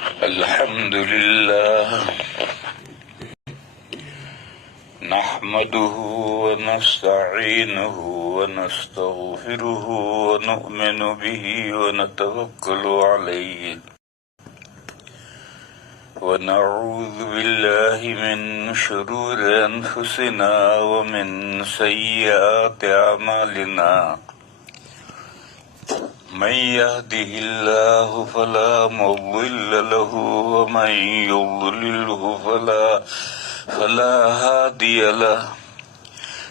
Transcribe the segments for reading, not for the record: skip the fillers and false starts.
الحمد لله نحمده ونستعينه ونستغفره ونؤمن به ونتوكل عليه ونعوذ بالله من شرور أنفسنا ومن سيئات أعمالنا من يهده الله فلا مضل له ومن يضلله فلا هادي له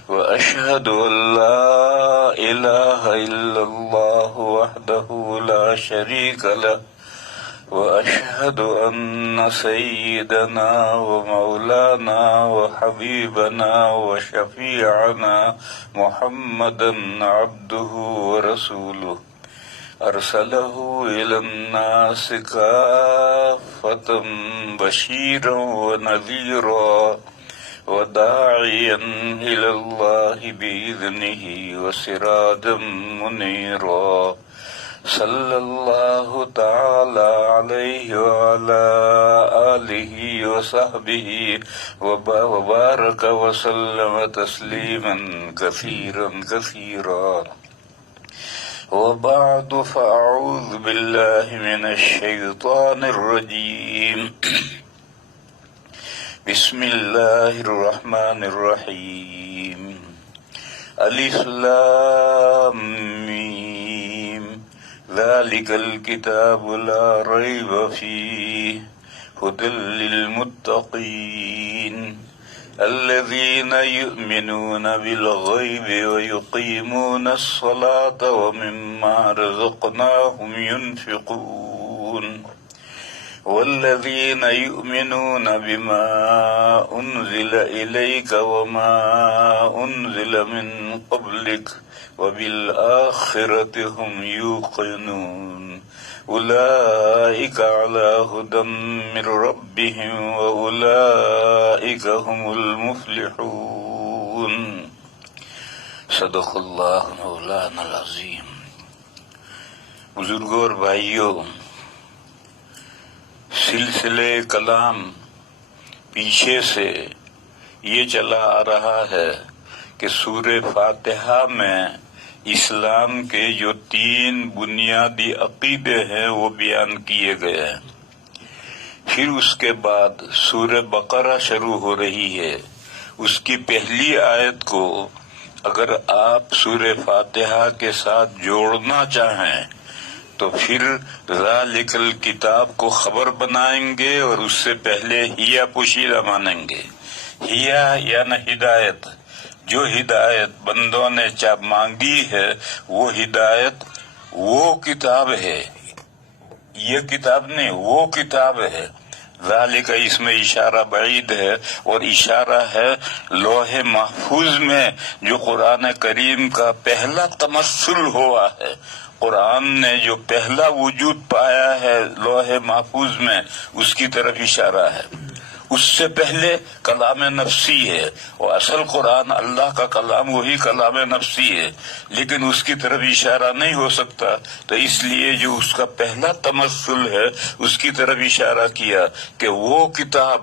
وأشهد أن لا إله إلا الله وحده لا شريك له وأشهد أن سيدنا ومولانا وحبيبنا وشفيعنا محمدا عبده ورسوله أرسله إلى الناس كافة بشيرا ونذيرا وداعيا إلى الله بإذنه وسراجا منيرا صلى الله تعالى عليه وعلى آله وصحبه وبارك وسلم تسليما كثيرا وبعد فأعوذ بالله من الشيطان الرجيم بسم الله الرحمن الرحيم ألف لام ميم ذلك الكتاب لا ريب فيه هدى للمتقين الذين يؤمنون بالغيب ويقيمون الصلاة ومما رزقناهم ينفقون والذين يؤمنون بما أنزل إليك وما أنزل من قبلك وبالآخرة هم يوقنون أولئك على هدى من ربهم وأولئك هم المفلحون صدق اللہ مولانا العظیم۔ بزرگوں اور بھائیوں، سلسلے کلام پیچھے سے یہ چلا آ رہا ہے کہ سورہ فاتحہ میں اسلام کے جو 3 بنیادی عقیدے ہیں وہ بیان کیے گئے ہیں۔ پھر اس کے بعد سورہ بقرہ شروع ہو رہی ہے۔ اس کی پہلی آیت کو اگر آپ سورہ فاتحہ کے ساتھ جوڑنا چاہیں تو پھر ذالک الکتاب کو خبر بنائیں گے اور اس سے پہلے ہیا پوشیدہ مانیں گے۔ ہیا یعنی ہدایت، جو ہدایت بندوں نے مانگی ہے وہ ہدایت وہ کتاب ہے، یہ کتاب نہیں، وہ کتاب ہے۔ ذالک اس میں اشارہ بعید ہے اور اشارہ ہے لوح محفوظ میں جو قرآن کریم کا پہلا تمثل ہوا ہے۔ قرآن نے جو پہلا وجود پایا ہے لوح محفوظ میں، اس کی طرف اشارہ ہے۔ اس سے پہلے کلام نفسی ہے، اور اصل قرآن اللہ کا کلام وہی کلام نفسی ہے، لیکن اس کی طرف اشارہ نہیں ہو سکتا، تو اس لیے جو اس کا پہلا تمثل ہے اس کی طرف اشارہ کیا کہ وہ کتاب،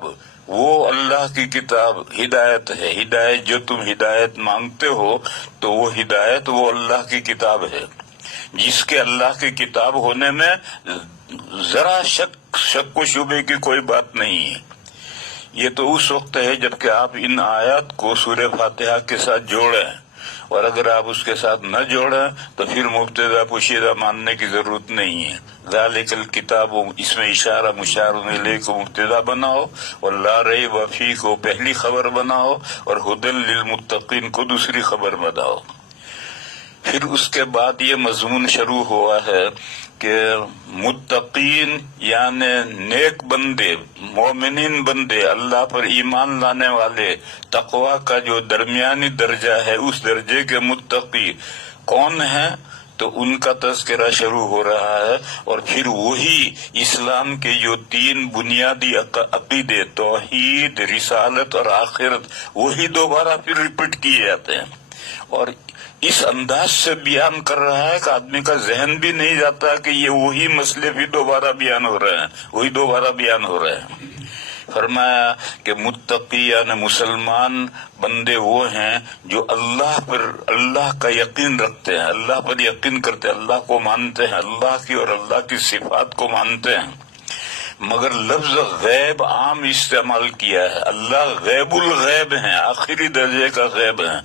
وہ اللہ کی کتاب ہدایت ہے۔ ہدایت جو تم ہدایت مانگتے ہو تو وہ ہدایت وہ اللہ کی کتاب ہے، جس کے اللہ کی کتاب ہونے میں ذرا شک و شبے کی کوئی بات نہیں ہے۔ یہ تو اس وقت ہے جبکہ آپ ان آیات کو سورہ فاتحہ کے ساتھ جوڑیں، اور اگر آپ اس کے ساتھ نہ جوڑیں تو پھر مبتدا پوشیدہ ماننے کی ضرورت نہیں ہے۔ ذالک الکتاب، اس میں اشارہ مشار الیہ کو مبتدا بناؤ اور لا ریب فیہ کو پہلی خبر بناؤ اور ہدی للمتقین کو دوسری خبر بناؤ۔ پھر اس کے بعد یہ مضمون شروع ہوا ہے کہ متقین یعنی نیک بندے، مومنین بندے، اللہ پر ایمان لانے والے، تقوی کا جو درمیانی درجہ ہے اس درجے کے متقی کون ہیں؟ تو ان کا تذکرہ شروع ہو رہا ہے، اور پھر وہی اسلام کے جو 3 بنیادی عقیدے، توحید، رسالت اور آخرت، وہی دوبارہ پھر ریپیٹ کیے جاتے ہیں۔ اور اس انداز سے بیان کر رہا ہے کہ آدمی کا ذہن بھی نہیں جاتا کہ یہ وہی مسئلے بھی دوبارہ بیان ہو رہے ہیں، وہی دوبارہ بیان ہو رہے ہیں۔ فرمایا کہ متقی یعنی مسلمان بندے وہ ہیں جو اللہ پر، اللہ کا یقین رکھتے ہیں، اللہ پر یقین کرتے ہیں، اللہ کو مانتے ہیں، اللہ کی اور اللہ کی صفات کو مانتے ہیں، مگر لفظ غیب عام استعمال کیا ہے۔ اللہ غیب الغیب ہیں، آخری درجے کا غیب ہیں،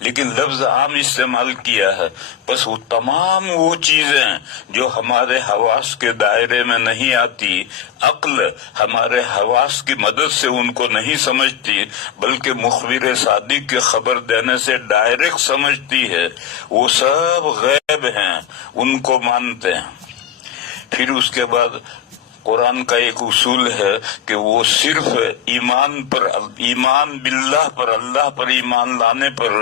لیکن لفظ عام استعمال کیا ہے۔ بس وہ تمام وہ چیزیں جو ہمارے حواس کے دائرے میں نہیں آتی، عقل ہمارے حواس کی مدد سے ان کو نہیں سمجھتی، بلکہ مخبر صادق کے خبر دینے سے ڈائریکٹ سمجھتی ہے، وہ سب غیب ہیں، ان کو مانتے ہیں۔ پھر اس کے بعد قرآن کا ایک اصول ہے کہ وہ صرف ایمان پر، ایمان باللہ پر، اللہ پر ایمان لانے پر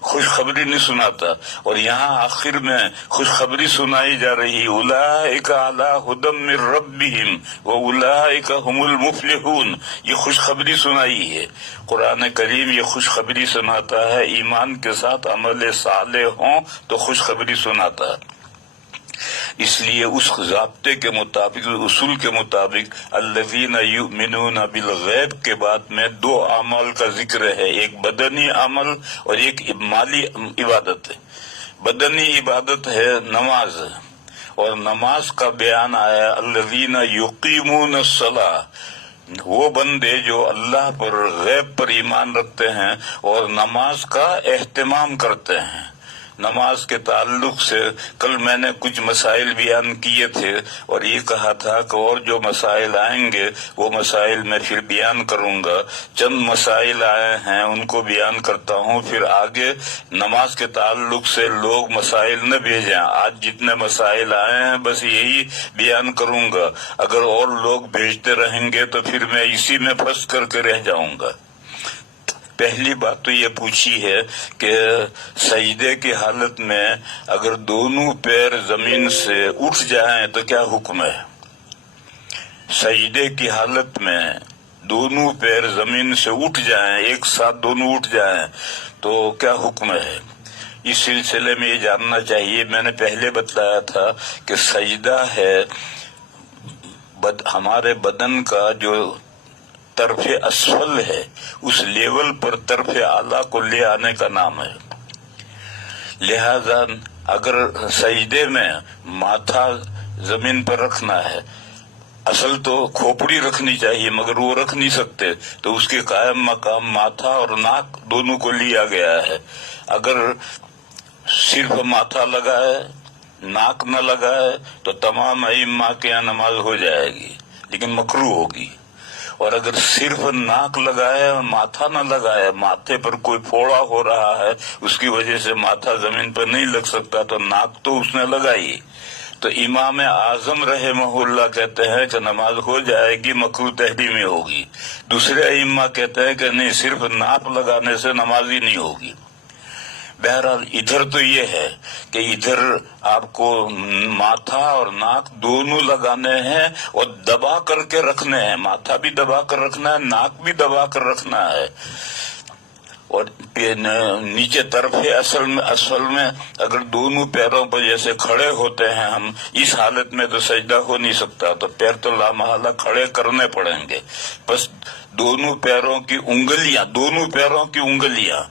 خوشخبری نہیں سناتا، اور یہاں آخر میں خوشخبری سنائی جا رہی، اولئک علی ھدی من ربہم واولئک ھم المفلحون، یہ خوشخبری سنائی ہے۔ قرآن کریم یہ خوشخبری سناتا ہے، ایمان کے ساتھ عمل صالح ہوں تو خوشخبری سناتا ہے۔ اس لیے اس ضابطے کے مطابق، اصول کے مطابق، الذین یؤمنون بالغیب کے بعد میں دو اعمال کا ذکر ہے، ایک بدنی عمل اور ایک مالی عبادت ہے۔ بدنی عبادت ہے نماز، اور نماز کا بیان آیا الذین یقیمون الصلاۃ، وہ بندے جو اللہ پر، غیب پر ایمان رکھتے ہیں اور نماز کا اہتمام کرتے ہیں۔ نماز کے تعلق سے کل میں نے کچھ مسائل بیان کیے تھے، اور یہ کہا تھا کہ اور جو مسائل آئیں گے وہ مسائل میں پھر بیان کروں گا۔ چند مسائل آئے ہیں ان کو بیان کرتا ہوں، پھر آگے نماز کے تعلق سے لوگ مسائل نہ بھیجیں، آج جتنے مسائل آئے ہیں بس یہی بیان کروں گا، اگر اور لوگ بھیجتے رہیں گے تو پھر میں اسی میں پھنس کر کے رہ جاؤں گا۔ پہلی بات تو یہ پوچھی ہے کہ سجدے کی حالت میں اگر دونوں پیر زمین سے اٹھ جائیں تو کیا حکم ہے؟ سجدے کی حالت میں دونوں پیر زمین سے اٹھ جائیں، ایک ساتھ دونوں اٹھ جائیں تو کیا حکم ہے؟ اس سلسلے میں یہ جاننا چاہیے، میں نے پہلے بتلایا تھا کہ سجدہ ہے ہمارے بدن کا جو طرف اسفل ہے، اس لیول پر طرف اعلیٰ کو لے آنے کا نام ہے۔ لہذا اگر سجدے میں ماتھا زمین پر رکھنا ہے، اصل تو کھوپڑی رکھنی چاہیے مگر وہ رکھ نہیں سکتے، تو اس کے قائم مقام ماتھا اور ناک دونوں کو لیا گیا ہے۔ اگر صرف ماتھا لگا ہے، ناک نہ لگا ہے، تو تمام ائمہ کے یہاں نماز ہو جائے گی لیکن مکروہ ہوگی، اور اگر صرف ناک لگائے اور ماتھا نہ لگائے، ماتھے پر کوئی پھوڑا ہو رہا ہے اس کی وجہ سے ماتھا زمین پر نہیں لگ سکتا تو ناک تو اس نے لگائی، تو امام اعظم رحمہ اللہ کہتے ہیں کہ نماز ہو جائے گی، مکروہ تحریمی ہوگی۔ دوسرے ائمہ کہتے ہیں کہ نہیں، صرف ناک لگانے سے نماز ہی نہیں ہوگی۔ بہرحال ادھر تو یہ ہے کہ ادھر آپ کو ماتھا اور ناک دونوں لگانے ہیں اور دبا کر کے رکھنے ہیں، ماتھا بھی دبا کر رکھنا ہے، ناک بھی دبا کر رکھنا ہے، اور نیچے طرف اسفل میں اگر دونوں پیروں پر جیسے کھڑے ہوتے ہیں ہم، اس حالت میں تو سجدہ ہو نہیں سکتا، تو پیر تو لامحالہ کھڑے کرنے پڑیں گے، بس دونوں پیروں کی انگلیاں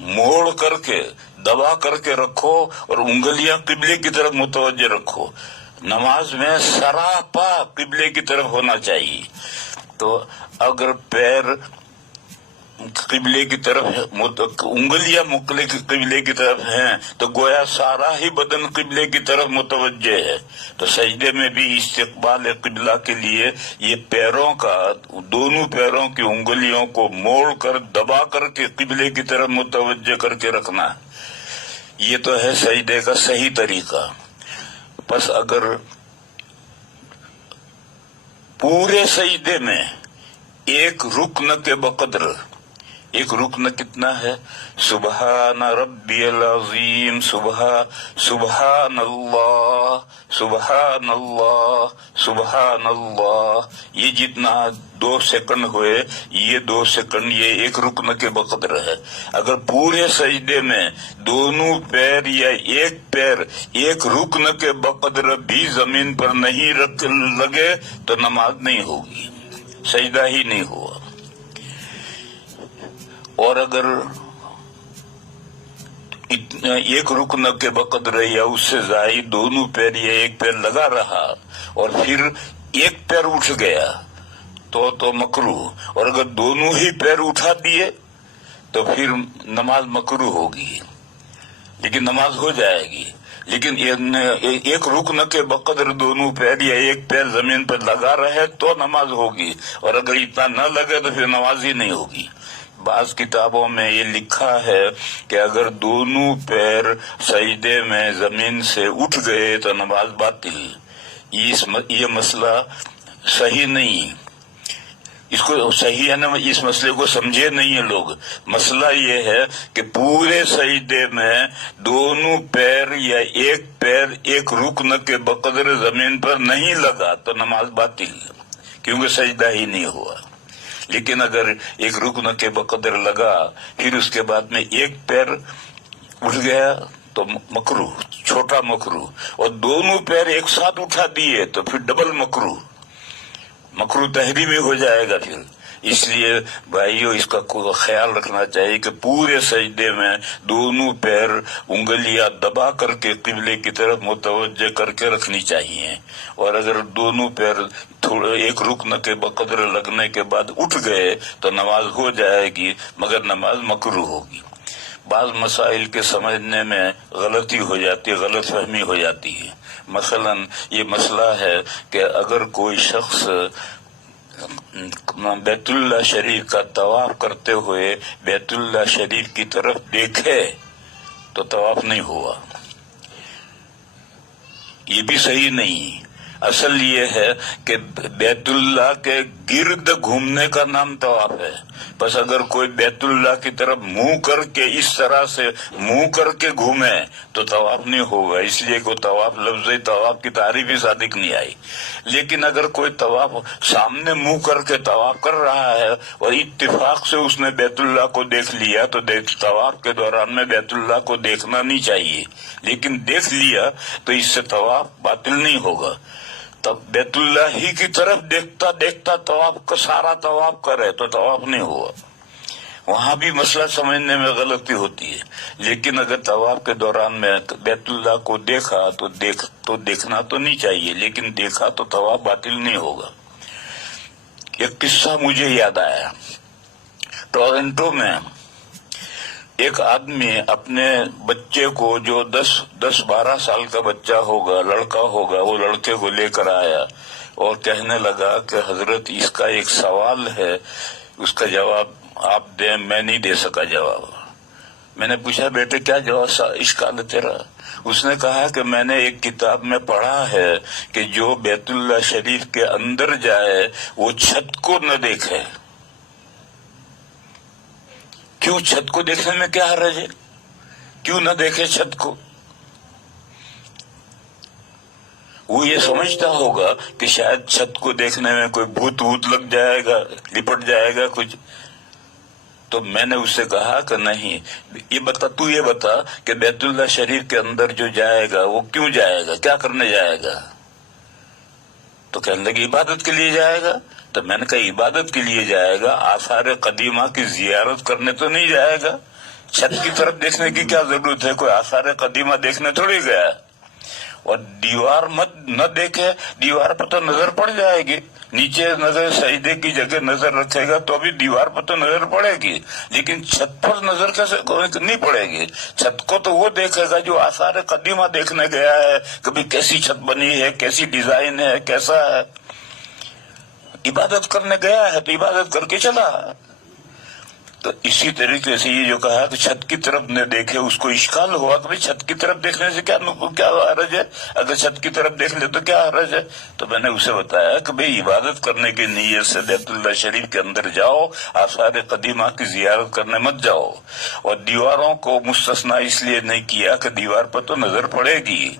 موڑ کر کے دبا کر کے رکھو اور انگلیاں قبلے کی طرف متوجہ رکھو۔ نماز میں سراپا قبلے کی طرف ہونا چاہیے، تو اگر پیر قبلے کی طرف، انگلیاں قبلے کی طرف ہیں تو گویا سارا ہی بدن قبلے کی طرف متوجہ ہے، تو سجدے میں بھی استقبال قبلہ کے لیے یہ پیروں کا، دونوں پیروں کی انگلیوں کو موڑ کر دبا کر کے قبلے کی طرف متوجہ کر کے رکھنا ہے۔ یہ تو ہے سجدے کا صحیح طریقہ۔ بس اگر پورے سجدے میں ایک رکن کے بقدر ایک رکن کتنا ہے؟ سبحان ربی العظیم، سبحان اللہ، سبحان اللہ، سبحان اللہ. یہ جتنا 2 سیکنڈ ہوئے، یہ 2 سیکنڈ یہ ایک رکن کے بقدر ہے. اگر پورے سجدے میں دونوں پیر یا ایک پیر ایک رکن کے بقدر بھی زمین پر نہیں لگے تو نماز نہیں ہوگی، سجدہ ہی نہیں ہوا. اور اگر ایک رکن کے بقدر یا اس سے زائد دونوں پیر یا ایک پیر لگا رہا اور پھر ایک پیر اٹھ گیا تو مکروہ، اور اگر دونوں ہی پیر اٹھا دیے تو پھر نماز مکروہ ہوگی، لیکن نماز ہو جائے گی. لیکن ایک رکن کے بقدر دونوں پیر یا ایک پیر زمین پر لگا رہے تو نماز ہوگی، اور اگر اتنا نہ لگے تو پھر نماز ہی نہیں ہوگی. بعض کتابوں میں یہ لکھا ہے کہ اگر دونوں پیر سجدے میں زمین سے اٹھ گئے تو نماز باطل. یہ مسئلہ صحیح نہیں، اس کو صحیح ہے نا، اس مسئلے کو سمجھے نہیں ہیں لوگ. مسئلہ یہ ہے کہ پورے سجدے میں دونوں پیر یا ایک پیر ایک رکن کے بقدر زمین پر نہیں لگا تو نماز باطل، کیونکہ سجدہ ہی نہیں ہوا. لیکن اگر ایک رکن کے بقدر لگا پھر اس کے بعد میں ایک پیر اٹھ گیا تو مکروہ، چھوٹا مکروہ، اور دونوں پیر ایک ساتھ اٹھا دیے تو پھر ڈبل مکروہ تحریمی ہو جائے گا. پھر اس لیے بھائیو اس کا خیال رکھنا چاہیے کہ پورے سجدے میں دونوں پیر انگلیاں دبا کر کے قبلے کی طرف متوجہ کر کے رکھنی چاہیے، اور اگر دونوں پیر تھوڑے ایک رکن کے بقدر لگنے کے بعد اٹھ گئے تو نماز ہو جائے گی، مگر نماز مکروہ ہوگی. بعض مسائل کے سمجھنے میں غلطی ہو جاتی ہے، غلط فہمی ہو جاتی ہے. مثلا یہ مسئلہ ہے کہ اگر کوئی شخص بیت اللہ شریف کا طواف کرتے ہوئے بیت اللہ شریف کی طرف دیکھے تو طواف نہیں ہوا، یہ بھی صحیح نہیں. اصل یہ ہے کہ بیت اللہ کے گرد گھومنے کا نام طواف ہے. بس اگر کوئی بیت اللہ کی طرف منہ کر کے اس طرح سے منہ کر کے گھومے تو طواف نہیں ہوگا، اس لیے کہ طواف لفظ طواف کی تعریف ہی صادق نہیں آئی. لیکن اگر کوئی طواف سامنے منہ کر کے طواف کر رہا ہے اور اتفاق سے اس نے بیت اللہ کو دیکھ لیا تو طواف کے دوران میں بیت اللہ کو دیکھنا نہیں چاہیے، لیکن دیکھ لیا تو اس سے طواف باطل نہیں ہوگا. تب بیت اللہ ہی کی طرف دیکھتا دیکھتا سارا طواف کرے تو طواف نہیں ہوا. وہاں بھی مسئلہ سمجھنے میں غلطی ہوتی ہے. لیکن اگر طواف کے دوران میں بیت اللہ کو دیکھا تو دیکھنا تو نہیں چاہیے، لیکن دیکھا تو طواف باطل نہیں ہوگا. ایک قصہ مجھے یاد آیا. ٹورنٹو میں ایک آدمی اپنے بچے کو جو 10-12 سال کا بچہ ہوگا، لڑکا ہوگا، وہ لڑکے کو لے کر آیا اور کہنے لگا کہ حضرت اس کا ایک سوال ہے، اس کا جواب آپ دیں. میں نہیں دے سکا جواب. میں نے پوچھا بیٹے کیا جواب اشکال ہے تیرا؟ اس نے کہا کہ میں نے ایک کتاب میں پڑھا ہے کہ جو بیت اللہ شریف کے اندر جائے وہ چھت کو نہ دیکھے. کیوں؟ چھت کو دیکھنے میں کیا حرج ہے؟ کیوں نہ دیکھے چھت کو؟ وہ یہ سمجھتا ہوگا کہ شاید چھت کو دیکھنے میں کوئی بھوت لگ جائے گا، لپٹ جائے گا کچھ. تو میں نے اس سے کہا کہ نہیں، یہ بتا کہ بیت اللہ شریف کے اندر جو جائے گا وہ کیوں جائے گا، کیا کرنے جائے گا؟ تو کہنے لگے عبادت کے لیے جائے گا. تو میں نے کہا عبادت کے لیے جائے گا، آثار قدیمہ کی زیارت کرنے تو نہیں جائے گا. چھت کی طرف دیکھنے کی کیا ضرورت ہے؟ کوئی آثار قدیمہ دیکھنے تھوڑی گیا. اور دیوار نہ دیکھے، دیوار پر تو نظر پڑ جائے گی. نیچے نظر سجدے کی جگہ نظر رکھے گا تو بھی دیوار پر تو نظر پڑے گی، لیکن چھت پر نظر کیسے نہیں پڑے گی؟ چھت کو تو وہ دیکھے گا جو آثار قدیمہ دیکھنے گیا ہے، کبھی کیسی چھت بنی ہے، کیسی ڈیزائن ہے، کیسا ہے. عبادت کرنے گیا ہے تو عبادت کر کے چلا. تو اسی طریقے سے یہ جو کہا کہ چھت کی طرف نہ دیکھے، اس کو اشکال ہوا کہ بھئی چھت کی طرف دیکھنے سے کیا حرج ہے، اگر چھت کی طرف دیکھ لے تو کیا حرج ہے؟ تو میں نے اسے بتایا کہ بھئی عبادت کرنے کی نیت سے بیت اللہ شریف کے اندر جاؤ، آثار قدیمہ کی زیارت کرنے مت جاؤ، اور دیواروں کو مستثنا اس لیے نہیں کیا کہ دیوار پر تو نظر پڑے گی۔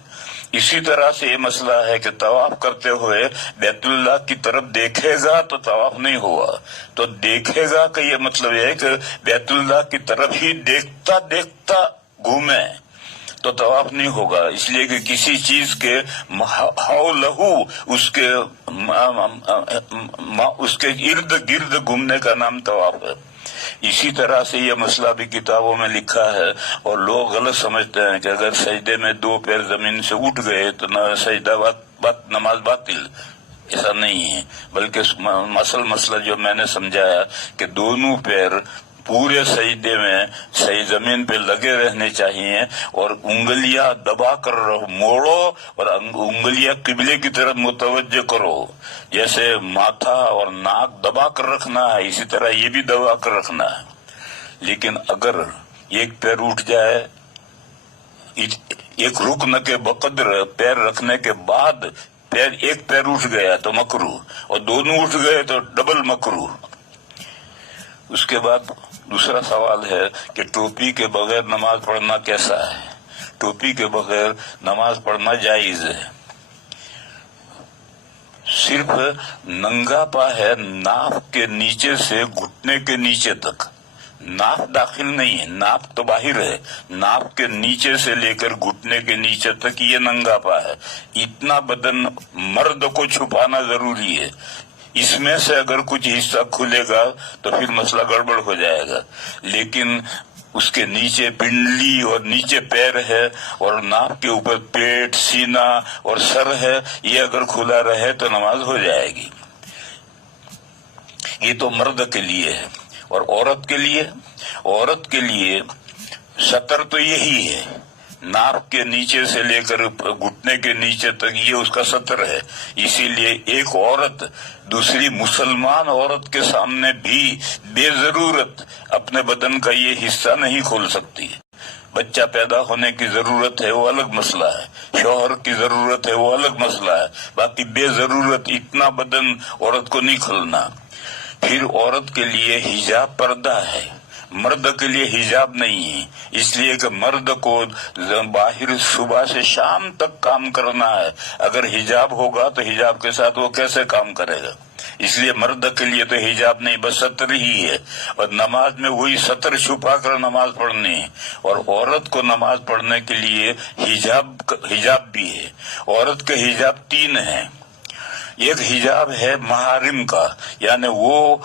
اسی طرح سے یہ مسئلہ ہے کہ طواف کرتے ہوئے بیت اللہ کی طرف دیکھے گا تو طواف نہیں ہوا، تو دیکھے گا کہ یہ مطلب ہے کہ بیت اللہ کی طرف ہی دیکھتا دیکھتا گھومے تو طواف نہیں ہوگا، اس لیے کہ کسی چیز کے حولہو اس کے ارد گرد گھومنے کا نام طواف ہے۔ اسی طرح سے یہ مسئلہ بھی کتابوں میں لکھا ہے، اور لوگ غلط سمجھتے ہیں کہ اگر سجدے میں 2 پیر زمین سے اٹھ گئے تو سجدہ نماز باطل۔ ایسا نہیں ہے، بلکہ مسئلہ جو میں نے سمجھایا کہ دونوں پیر پورے سجدے میں صحیح زمین پہ لگے رہنے چاہیے، اور انگلیاں دبا کر موڑو اور انگلیاں قبلے کی طرف متوجہ کرو، جیسے ماتھا اور ناک دبا کر رکھنا ہے اسی طرح یہ بھی دبا کر رکھنا ہے۔ لیکن اگر ایک پیر اٹھ جائے، ایک رکن کے بقدر پیر رکھنے کے بعد ایک پیر اٹھ گیا تو مکروہ، اور دونوں اٹھ گئے تو ڈبل مکروہ۔ اس کے بعد دوسرا سوال ہے کہ ٹوپی کے بغیر نماز پڑھنا کیسا ہے؟ ٹوپی کے بغیر نماز پڑھنا جائز ہے، صرف ننگا پا ہے ناف کے نیچے سے گھٹنے کے نیچے تک، ناف داخل نہیں ہے، ناف تو باہر ہے، ناف کے نیچے سے لے کر گھٹنے کے نیچے تک یہ ننگا پا ہے، اتنا بدن مرد کو چھپانا ضروری ہے۔ اس میں سے اگر کچھ حصہ کھلے گا تو پھر مسئلہ گڑبڑ ہو جائے گا، لیکن اس کے نیچے پنڈلی اور نیچے پیر ہے اور ناک کے اوپر پیٹ، سینہ اور سر ہے، یہ اگر کھلا رہے تو نماز ہو جائے گی۔ یہ تو مرد کے لیے ہے، اور عورت کے لیے سطر تو یہی ہے، ناک کے نیچے سے لے کر گھٹنے کے نیچے تک یہ اس کا سطر ہے۔ اسی لیے ایک عورت دوسری مسلمان عورت کے سامنے بھی بے ضرورت اپنے بدن کا یہ حصہ نہیں کھول سکتی۔ بچہ پیدا ہونے کی ضرورت ہے وہ الگ مسئلہ ہے، شوہر کی ضرورت ہے وہ الگ مسئلہ ہے، باقی بے ضرورت اتنا بدن عورت کو نہیں کھلنا۔ پھر عورت کے لیے حجاب پردہ ہے، مرد کے لیے حجاب نہیں ہے، اس لیے کہ مرد کو باہر صبح سے شام تک کام کرنا ہے، اگر حجاب ہوگا تو حجاب کے ساتھ وہ کیسے کام کرے گا؟ اس لیے مرد کے لیے تو حجاب نہیں، بس سطر ہی ہے، اور نماز میں وہی سطر چھپا کر نماز پڑھنی ہے۔ اور عورت کو نماز پڑھنے کے لیے حجاب بھی ہے۔ عورت کے حجاب 3 ہیں۔ ایک حجاب ہے محارم کا، یعنی وہ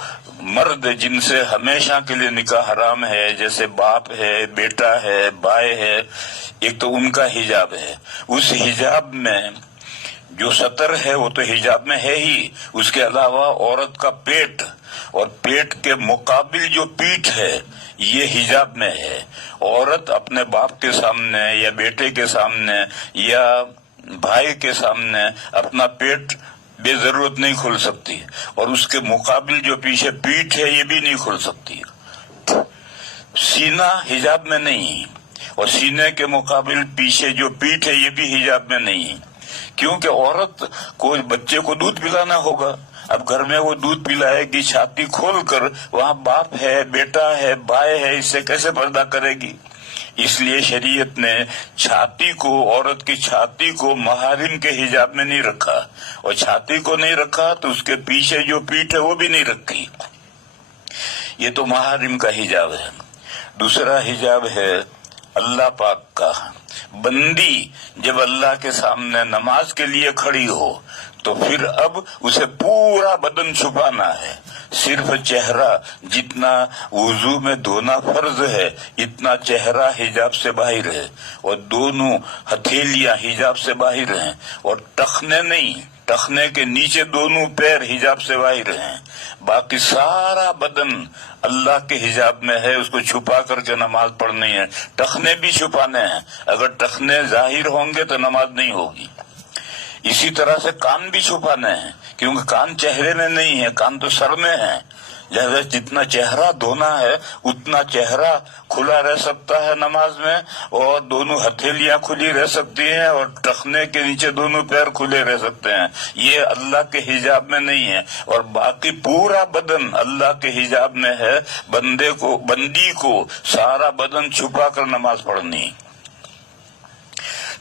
مرد جن سے ہمیشہ کے لیے نکاح حرام ہے، جیسے باپ ہے، بیٹا ہے، بھائی ہے، ایک تو ان کا حجاب ہے۔ اس حجاب میں جو سطر ہے وہ تو حجاب میں ہے ہی، اس کے علاوہ عورت کا پیٹ اور پیٹ کے مقابل جو پیٹھ ہے یہ حجاب میں ہے۔ عورت اپنے باپ کے سامنے یا بیٹے کے سامنے یا بھائی کے سامنے اپنا پیٹ بے ضرورت نہیں کھول سکتی، اور اس کے مقابل جو پیچھے پیٹھ ہے یہ بھی نہیں کھول سکتی۔ سینہ حجاب میں نہیں، اور سینے کے مقابل پیچھے جو پیٹھ ہے یہ بھی حجاب میں نہیں، کیونکہ عورت کو بچے کو دودھ پلانا ہوگا۔ اب گھر میں وہ دودھ پلائے گی، چھاتی کھول کر وہاں باپ ہے، بیٹا ہے، بھائی ہے، اس سے کیسے پردہ کرے گی؟ اس لیے شریعت نے چھاتی کو، عورت کی چھاتی کو محارم کے حجاب میں نہیں رکھا، اور چھاتی کو نہیں رکھا تو اس کے پیچھے جو پیٹھ ہے وہ بھی نہیں رکھی۔ یہ تو محارم کا حجاب ہے۔ دوسرا حجاب ہے اللہ پاک کا۔ بندی جب اللہ کے سامنے نماز کے لیے کھڑی ہو تو پھر اب اسے پورا بدن چھپانا ہے، صرف چہرہ جتنا وضو میں دھونا فرض ہے اتنا چہرہ حجاب سے باہر ہے، اور دونوں ہتھیلیاں حجاب سے باہر ہیں، اور ٹخنے نہیں، ٹخنے کے نیچے دونوں پیر حجاب سے باہر ہیں، باقی سارا بدن اللہ کے حجاب میں ہے، اس کو چھپا کر کے نماز پڑھنی ہے۔ ٹخنے بھی چھپانے ہیں، اگر ٹخنے ظاہر ہوں گے تو نماز نہیں ہوگی۔ اسی طرح سے کان بھی چھپانے ہیں، کیونکہ کان چہرے میں نہیں ہے، کان تو سر میں ہے، لہذا جتنا چہرہ دھونا ہے اتنا چہرہ کھلا رہ سکتا ہے نماز میں، اور دونوں ہتھیلیاں کھلی رہ سکتی ہیں، اور ٹخنے کے نیچے دونوں پیر کھلے رہ سکتے ہیں. یہ اللہ کے حجاب میں نہیں ہے. اور باقی پورا بدن اللہ کے حجاب میں ہے. بندی کو سارا بدن چھپا کر نماز پڑھنی.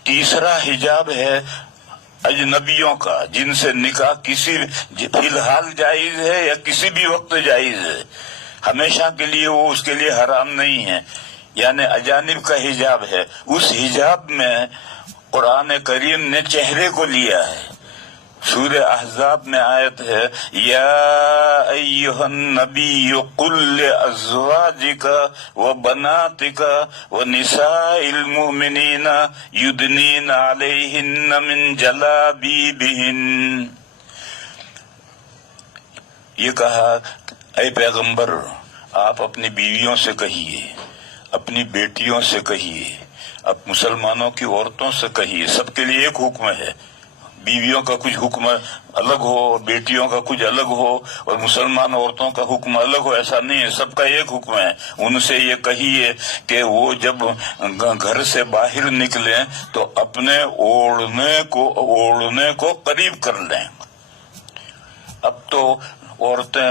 تیسرا حجاب ہے اجنبیوں کا، جن سے نکاح کسی فی الحال جائز ہے یا کسی بھی وقت جائز ہے، ہمیشہ کے لیے وہ اس کے لیے حرام نہیں ہے، یعنی اجانب کا حجاب ہے. اس حجاب میں قرآن کریم نے چہرے کو لیا ہے. سورہ احزاب میں آیت ہے، یا ایھا النبی قل لازواجک وبناتک ونساء المؤمنین یدنین علیہن من جلابیبہن. یہ کہا اے پیغمبر آپ اپنی بیویوں سے کہیے، اپنی بیٹیوں سے کہیے، اب مسلمانوں کی عورتوں سے کہیے. سب کے لیے ایک حکم ہے. بیویوں کا کچھ حکم الگ ہو، بیٹیوں کا کچھ الگ ہو، اور مسلمان عورتوں کا حکم الگ ہو، ایسا نہیں ہے. سب کا ایک حکم ہے. ان سے یہ کہیے کہ وہ جب گھر سے باہر نکلیں تو اپنے اوڑھنے کو قریب کر لیں. اب تو عورتیں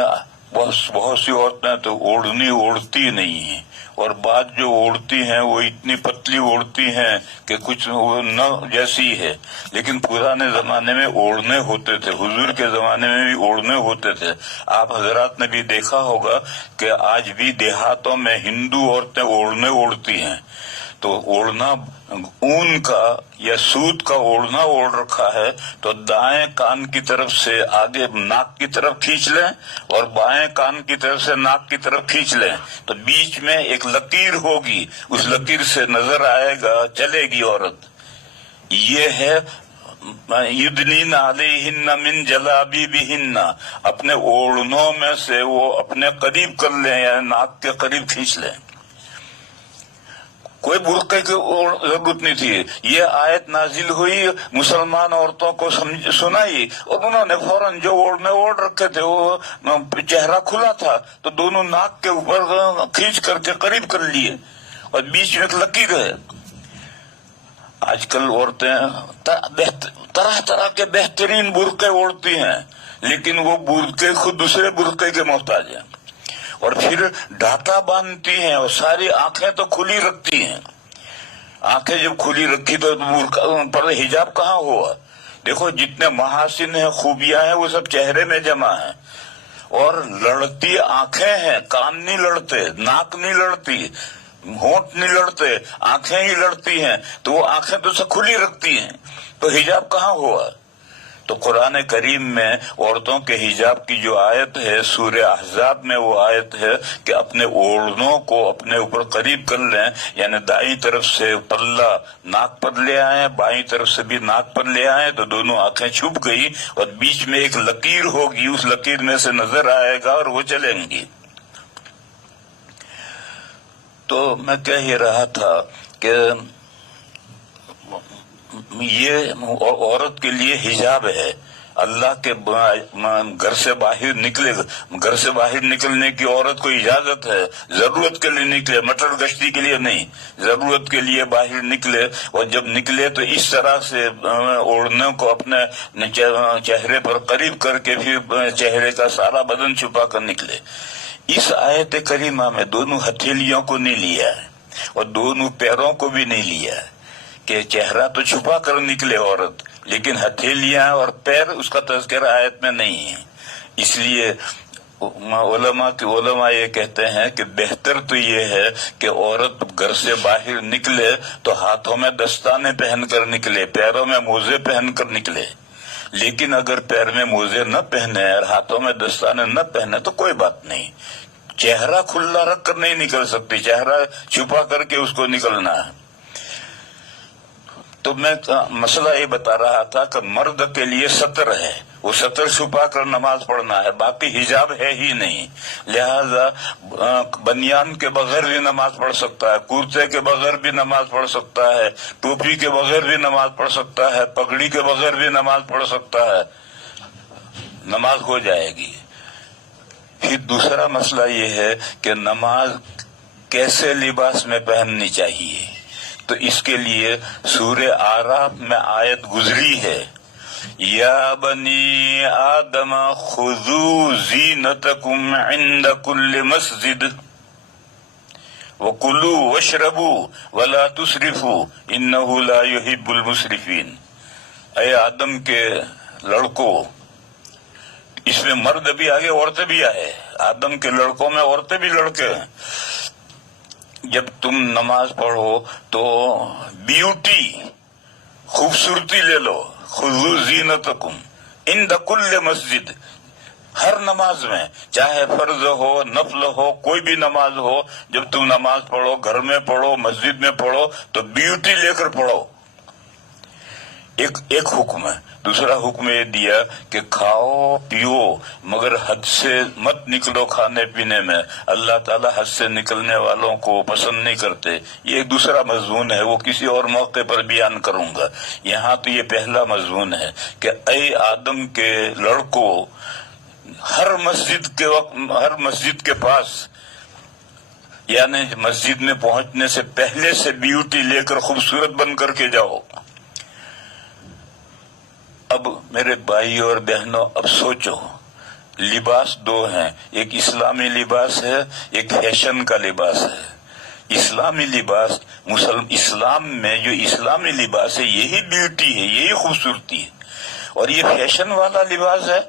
بہت سی عورتیں تو اوڑھنی اوڑھتی نہیں ہیں، اور بعض جو اوڑھتی ہیں وہ اتنی پتلی اوڑھتی ہیں کہ کچھ وہ نہ جیسی ہے. لیکن پرانے زمانے میں اوڑھنے ہوتے تھے، حضور کے زمانے میں بھی اوڑھنے ہوتے تھے. آپ حضرات نے بھی دیکھا ہوگا کہ آج بھی دیہاتوں میں ہندو عورتیں اوڑھنے اوڑھتی ہیں. تو اوڑھنا اون کا یا سوت کا اوڑھنا اوڑھ رکھا ہے تو دائیں کان کی طرف سے آگے ناک کی طرف کھینچ لیں، اور بائیں کان کی طرف سے ناک کی طرف کھینچ لیں، تو بیچ میں ایک لکیر ہوگی، اس لکیر سے نظر آئے گا، چلے گی عورت. یہ ہے یدنین علیہن من جلابیبہن، اپنے اوڑھنوں میں سے وہ اپنے قریب کر لیں، یعنی ناک کے قریب کھینچ لیں. کوئی برقعے کی ضرورت نہیں تھی. یہ آیت نازل ہوئی، مسلمان عورتوں کو سنائی، اور انہوں نے فوراً جو اوڑھنے اوڑھ رکھے تھے وہ چہرہ کھلا تھا تو دونوں ناک کے اوپر کھینچ کر کے قریب کر لیے، اور بیچ میں ایک لکیر ہے. آج کل عورتیں طرح طرح کے بہترین برقعے اوڑھتی ہیں، لیکن وہ برقعے خود دوسرے برقعے کے محتاج ہیں، اور پھر ڈھاکہ باندھتی ہیں، اور ساری آنکھیں تو کھلی رکھتی ہیں. آنکھیں جب کھلی رکھی تو پر حجاب کہاں ہوا؟ دیکھو جتنے محاسن ہیں، خوبیاں ہیں، وہ سب چہرے میں جمع ہیں. اور لڑتی آنکھیں ہیں، کان نہیں لڑتے، ناک نہیں لڑتی، ہونٹ نہیں لڑتے، آنکھیں ہی لڑتی ہیں. تو وہ آنکھیں تو سب کھلی رکھتی ہیں، تو حجاب کہاں ہوا؟ تو قرآن کریم میں عورتوں کے حجاب کی جو آیت ہے سورہ احزاب میں وہ آیت ہے کہ اپنے اوڑھنوں کو اپنے اوپر قریب کر لیں، یعنی دائیں طرف سے پلہ ناک پر لے آئیں، بائیں طرف سے بھی ناک پر لے آئیں، تو دونوں آنکھیں چھپ گئی، اور بیچ میں ایک لکیر ہوگی، اس لکیر میں سے نظر آئے گا اور وہ چلیں گی. تو میں کہہ ہی رہا تھا کہ یہ عورت کے لیے حجاب ہے. اللہ کے گھر سے باہر نکلنے کی عورت کو اجازت ہے، ضرورت کے لیے نکلے، مٹر گشتی کے لیے نہیں، ضرورت کے لیے باہر نکلے. اور جب نکلے تو اس طرح سے اوڑھنے کو اپنے چہرے پر قریب کر کے پھر چہرے کا سارا بدن چھپا کر نکلے. اس آیت کریمہ میں دونوں ہتھیلیوں کو نہیں لیا ہے، اور دونوں پیروں کو بھی نہیں لیا ہے کہ چہرہ تو چھپا کر نکلے عورت، لیکن ہتھیلیاں اور پیر اس کا تذکرہ آیت میں نہیں ہے. اس لیے علماء یہ کہتے ہیں کہ بہتر تو یہ ہے کہ عورت گھر سے باہر نکلے تو ہاتھوں میں دستانے پہن کر نکلے، پیروں میں موزے پہن کر نکلے. لیکن اگر پیر میں موزے نہ پہنے اور ہاتھوں میں دستانے نہ پہنے تو کوئی بات نہیں، چہرہ کھلا رکھ کر نہیں نکل سکتی، چہرہ چھپا کر کے اس کو نکلنا ہے. تو میں مسئلہ یہ بتا رہا تھا کہ مرد کے لیے ستر ہے، وہ ستر چھپا کر نماز پڑھنا ہے، باقی حجاب ہے ہی نہیں. لہذا بنیان کے بغیر بھی نماز پڑھ سکتا ہے، کرتے کے بغیر بھی نماز پڑھ سکتا ہے، ٹوپی کے بغیر بھی نماز پڑھ سکتا ہے، پگڑی کے بغیر بھی نماز پڑھ سکتا ہے، نماز ہو جائے گی. پھر دوسرا مسئلہ یہ ہے کہ نماز کیسے لباس میں پہننی چاہیے، تو اس کے لیے سورہ اعراف میں آیت گزری ہے، یا بنی آدم خذوا زینتکم عند کل مسجد وَكُلُوا وَاشْرَبُوا وَلَا تُسْرِفُوا إِنَّهُ لَا يُحِبُّ الْمُسْرِفِينَ۔ اے آدم کے لڑکوں، اس میں مرد بھی آگے عورتیں بھی آئے، آدم کے لڑکوں میں عورتیں بھی لڑکے ہیں۔ جب تم نماز پڑھو تو بیوٹی، خوبصورتی لے لو، خذوا زینتکم عند کل مسجد، ہر نماز میں، چاہے فرض ہو نفل ہو کوئی بھی نماز ہو، جب تم نماز پڑھو، گھر میں پڑھو مسجد میں پڑھو، تو بیوٹی لے کر پڑھو۔ ایک حکم ہے۔ دوسرا حکم یہ دیا کہ کھاؤ پیو مگر حد سے مت نکلو کھانے پینے میں، اللہ تعالیٰ حد سے نکلنے والوں کو پسند نہیں کرتے۔ یہ ایک دوسرا مضمون ہے، وہ کسی اور موقع پر بیان کروں گا۔ یہاں تو یہ پہلا مضمون ہے کہ اے آدم کے لڑکوں، ہر مسجد کے پاس، یعنی مسجد میں پہنچنے سے پہلے سے بیوٹی لے کر خوبصورت بن کر کے جاؤ۔ اب میرے بھائیوں اور بہنوں، اب سوچو، لباس دو ہیں، ایک اسلامی لباس ہے، ایک فیشن کا لباس ہے۔ اسلامی لباس، اسلام میں جو اسلامی لباس ہے یہی بیوٹی ہے، یہی خوبصورتی ہے، اور یہ فیشن والا لباس ہے،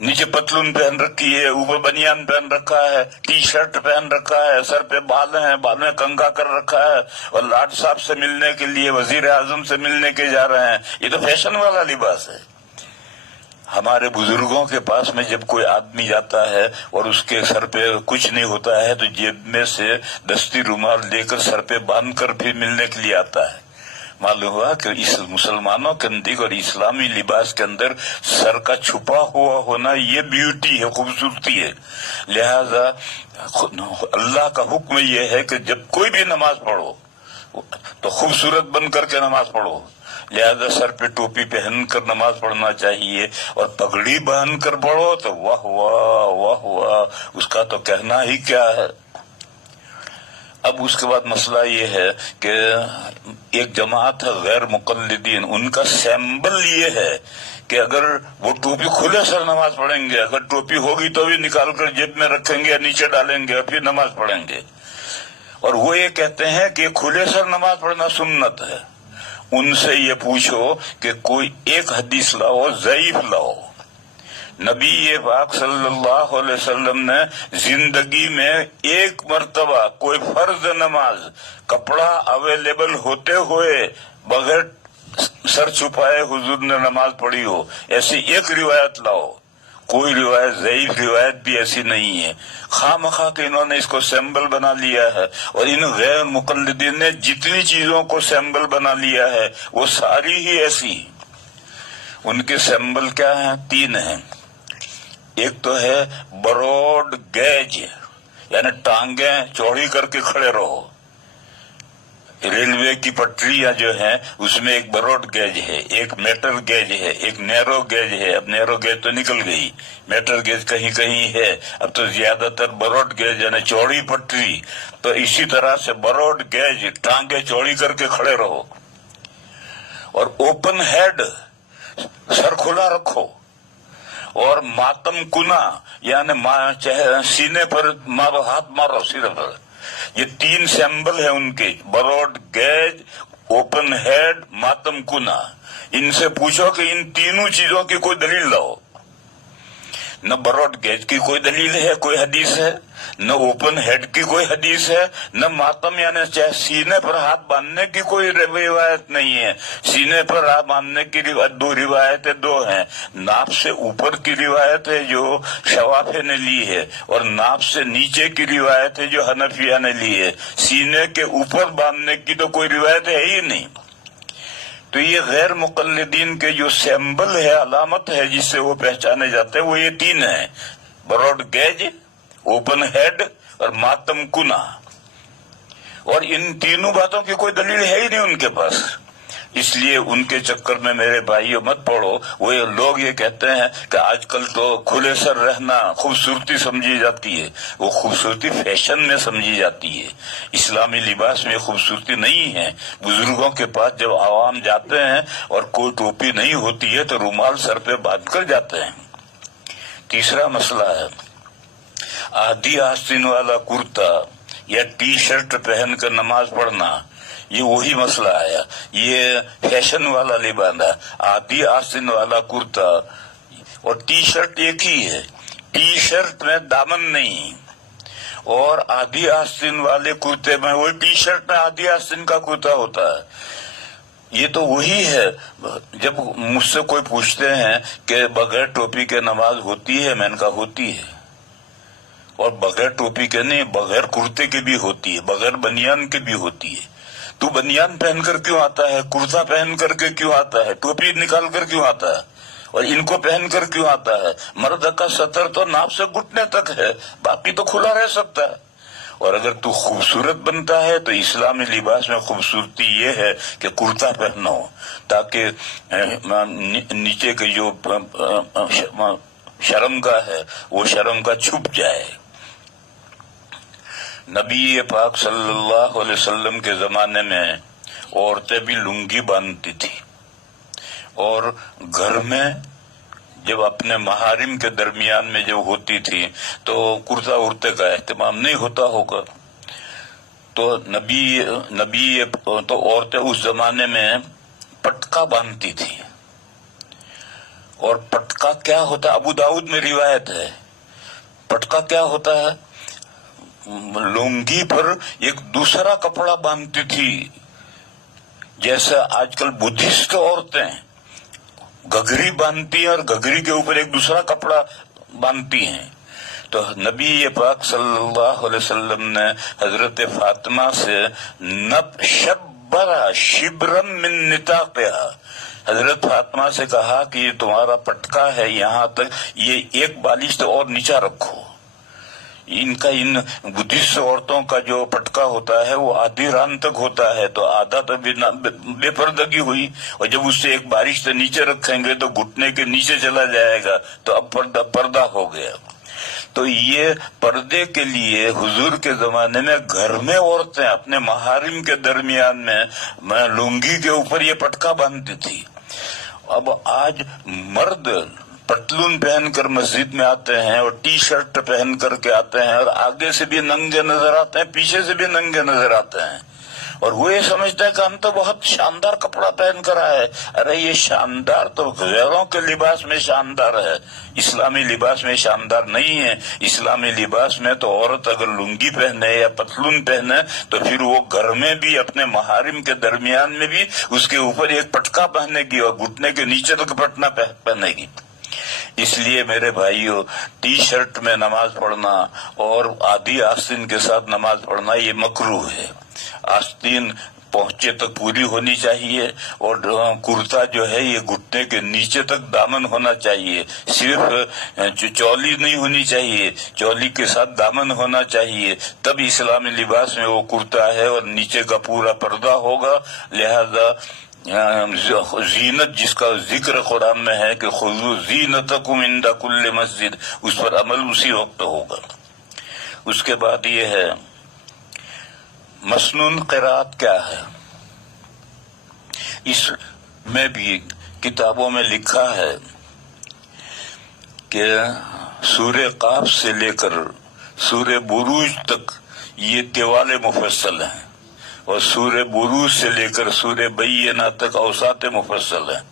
نیچے پتلون پہن رکھی ہے، اوپر بنیان پہن رکھا ہے، ٹی شرٹ پہن رکھا ہے، سر پہ بال ہیں، بال میں کنگھا کر رکھا ہے، اور لاٹ صاحب سے ملنے کے لیے، وزیر اعظم سے ملنے کے جا رہے ہیں۔ یہ تو فیشن والا لباس ہے۔ ہمارے بزرگوں کے پاس میں جب کوئی آدمی جاتا ہے اور اس کے سر پہ کچھ نہیں ہوتا ہے تو جیب میں سے دستی رومال دے کر سر پہ باندھ کر پھر ملنے کے لیے آتا ہے۔ معلوم ہوا کہ اس مسلمانوں کے نزدیک اور اسلامی لباس کے اندر سر کا چھپا ہوا ہونا یہ بیوٹی ہے، خوبصورتی ہے۔ لہذا اللہ کا حکم یہ ہے کہ جب کوئی بھی نماز پڑھو تو خوبصورت بن کر کے نماز پڑھو۔ لہذا سر پہ ٹوپی پہن کر نماز پڑھنا چاہیے، اور پگڑی باندھ کر پڑھو تو واہ واہ واہ واہ، اس کا تو کہنا ہی کیا ہے۔ اب اس کے بعد مسئلہ یہ ہے کہ ایک جماعت ہے غیر مقلدین، ان کا سیمبل یہ ہے کہ اگر وہ ٹوپی کھلے سر نماز پڑھیں گے، اگر ٹوپی ہوگی تو بھی نکال کر جیب میں رکھیں گے یا نیچے ڈالیں گے اور پھر نماز پڑھیں گے، اور وہ یہ کہتے ہیں کہ کھلے سر نماز پڑھنا سنت ہے۔ ان سے یہ پوچھو کہ کوئی ایک حدیث لاؤ، ضعیف لاؤ۔ نبی پاک صلی اللہ علیہ وسلم نے زندگی میں ایک مرتبہ کوئی فرض نماز کپڑا اویلیبل ہوتے ہوئے بغیر سر چھپائے حضور نے نماز پڑھی ہو، ایسی ایک روایت لاؤ۔ کوئی روایت، ضعیف روایت بھی ایسی نہیں ہے۔ خواہ مخواہ کہ انہوں نے اس کو سیمبل بنا لیا ہے، اور ان غیر مقلدین نے جتنی چیزوں کو سیمبل بنا لیا ہے وہ ساری ہی ایسی۔ ان کے سیمبل کیا ہیں؟ تین ہیں۔ ایک تو ہے براڈ گیج، یعنی ٹانگیں چوڑی کر کے کھڑے رہو۔ ریلوے کی پٹریاں جو ہیں اس میں ایک براڈ گیج ہے، ایک میٹر گیج ہے، ایک نیرو گیج ہے۔ اب نیرو گیج تو نکل گئی، میٹر گیج کہیں کہیں ہے، اب تو زیادہ تر براڈ گیج یعنی چوڑی پٹری۔ تو اسی طرح سے براڈ گیج، ٹانگیں چوڑی کر کے کھڑے رہو، اور اوپن ہیڈ، سر کھلا رکھو، اور ماتم کنا یعنی سینے پر مارو، ہاتھ مارو سینے پر۔ یہ تین سیمبل ہیں ان کے، براڈ گیج، اوپن ہیڈ، ماتم کنا۔ ان سے پوچھو کہ ان تینوں چیزوں کی کوئی دلیل لاؤ۔ نہ براڈ گیج کی کوئی دلیل ہے، کوئی حدیث ہے، نہ اوپن ہیڈ کی کوئی حدیث ہے، نہ ماتم یعنی چاہے سینے پر ہاتھ باندھنے کی کوئی روایت نہیں ہے۔ سینے پر ہاتھ باندھنے کی دو روایتیں دو ہیں، ناپ سے اوپر کی روایت ہے جو شوافی نے لی ہے، اور ناپ سے نیچے کی روایت ہے جو حنفیہ نے لی ہے۔ سینے کے اوپر باندھنے کی تو کوئی روایت ہے ہی نہیں۔ تو یہ غیر مقلدین کے جو سیمبل ہے، علامت ہے جس سے وہ پہچانے جاتے ہیں، وہ یہ تین ہیں، براڈ گیج، اوپن ہیڈ اور ماتم کنا۔ اور ان تینوں باتوں کی کوئی دلیل ہے ہی نہیں ان کے پاس۔ اس لیے ان کے چکر میں میرے بھائیوں مت پڑو. وہ لوگ یہ کہتے ہیں کہ آج کل تو کھلے سر رہنا خوبصورتی سمجھی جاتی ہے. وہ خوبصورتی فیشن میں سمجھی جاتی ہے. اسلامی لباس میں خوبصورتی نہیں ہے. بزرگوں کے پاس جب عوام جاتے ہیں اور کوئی ٹوپی نہیں ہوتی ہے تو رومال سر پہ باندھ کر جاتے ہیں. تیسرا مسئلہ ہے آدھی آستین والا کرتا یا ٹی شرٹ پہن کر نماز پڑھنا. یہ وہی مسئلہ آیا. یہ فیشن والا لباس ہے. آدھی آستین والا کرتا اور ٹی شرٹ ایک ہی ہے. ٹی شرٹ میں دامن نہیں اور آدھی آستین والے کرتے میں وہ ٹی شرٹ میں آدھی آستین کا کرتا ہوتا ہے. یہ تو وہی ہے. جب مجھ سے کوئی پوچھتے ہیں کہ بغیر ٹوپی کے نماز ہوتی ہے، میں نے کہا ہوتی ہے. اور بغیر ٹوپی کے نہیں، بغیر کرتے کے بھی ہوتی ہے، بغیر بنیان کے بھی ہوتی ہے. تو بنیان پہن کر کیوں آتا ہے؟ کرتا پہن کر کے کیوں آتا ہے؟ ٹوپی نکال کر کیوں آتا ہے؟ اور ان کو پہن کر کیوں آتا ہے؟ مرد کا سطر تو ناف سے گھٹنے تک ہے، باقی تو کھلا رہ سکتا ہے. اور اگر تو خوبصورت بنتا ہے تو اسلامی لباس میں خوبصورتی یہ ہے کہ کرتا پہنو تاکہ نیچے کے جو شرم کا ہے وہ شرم کا چھپ جائے. نبی پاک صلی اللہ علیہ وسلم کے زمانے میں عورتیں بھی لنگی باندھتی تھی اور گھر میں جب اپنے محارم کے درمیان میں جب ہوتی تھی تو کرتا ارتے کا اہتمام نہیں ہوتا ہوگا. تو نبی تو عورتیں اس زمانے میں پٹکا باندھتی تھی. اور پٹکا کیا ہوتا ہے؟ ابو داؤد میں روایت ہے. پٹکا کیا ہوتا ہے؟ لنگی پر ایک دوسرا کپڑا باندھتی تھی. جیسا آج کل بدھسٹ عورتیں گھگری باندھتی ہیں اور گھگری کے اوپر ایک دوسرا کپڑا باندھتی ہیں. تو نبی پاک صلی اللہ علیہ وسلم نے حضرت فاطمہ سے شبرم من نطاقها، حضرت فاطمہ سے کہا کہ یہ تمہارا پٹکا ہے یہاں تک، یہ ایک بالش تو اور نیچا رکھو. ان بدھسٹ عورتوں کا جو پٹکا ہوتا ہے وہ آدھی ران تک ہوتا ہے، تو آدھا تو بے پردگی ہوئی. اور جب اس سے ایک بارش سے نیچے رکھیں گے تو گھٹنے کے نیچے چلا جائے گا تو اب پردہ ہو گیا. تو یہ پردے کے لیے حضور کے زمانے میں گھر میں عورتیں اپنے محارم کے درمیان میں لنگی کے اوپر یہ پٹکا باندھتی تھی. اب آج مرد پتلون پہن کر مسجد میں آتے ہیں اور ٹی شرٹ پہن کر کے آتے ہیں اور آگے سے بھی ننگے نظر آتے ہیں، پیچھے سے بھی ننگے نظر آتے ہیں. اور وہ یہ سمجھتا ہے کہ ہم تو بہت شاندار کپڑا پہن کر آئے. ارے یہ شاندار تو غیروں کے لباس میں شاندار ہے، اسلامی لباس میں شاندار نہیں ہے. اسلامی لباس میں تو عورت اگر لنگی پہنے یا پتلون پہنے تو پھر وہ گھر میں بھی اپنے محارم کے درمیان میں بھی اس کے اوپر ایک پٹکا پہنے گی اور گھٹنے کے نیچے تک پٹنا پہنے گی. اس لیے میرے بھائیوں، ٹی شرٹ میں نماز پڑھنا اور آدھی آستین کے ساتھ نماز پڑھنا یہ مکروہ ہے. آستین پہنچے تک پوری ہونی چاہیے اور کرتا جو ہے یہ گھٹنے کے نیچے تک دامن ہونا چاہیے. صرف چولی نہیں ہونی چاہیے، چولی کے ساتھ دامن ہونا چاہیے. تب اسلامی لباس میں وہ کرتا ہے اور نیچے کا پورا پردہ ہوگا. لہذا زینت جس کا ذکر قرآن میں ہے کہ خذوا زینتکم عند کل مسجد، اس پر عمل اسی وقت ہوگا. اس کے بعد یہ ہے مسنون قرات کیا ہے. اس میں بھی کتابوں میں لکھا ہے کہ سورہ قاف سے لے کر سورہ بروج تک یہ طوال مفصل ہیں اور سورہ بروج سے لے کر سورہ بینہ تک اوساط مفصل ہیں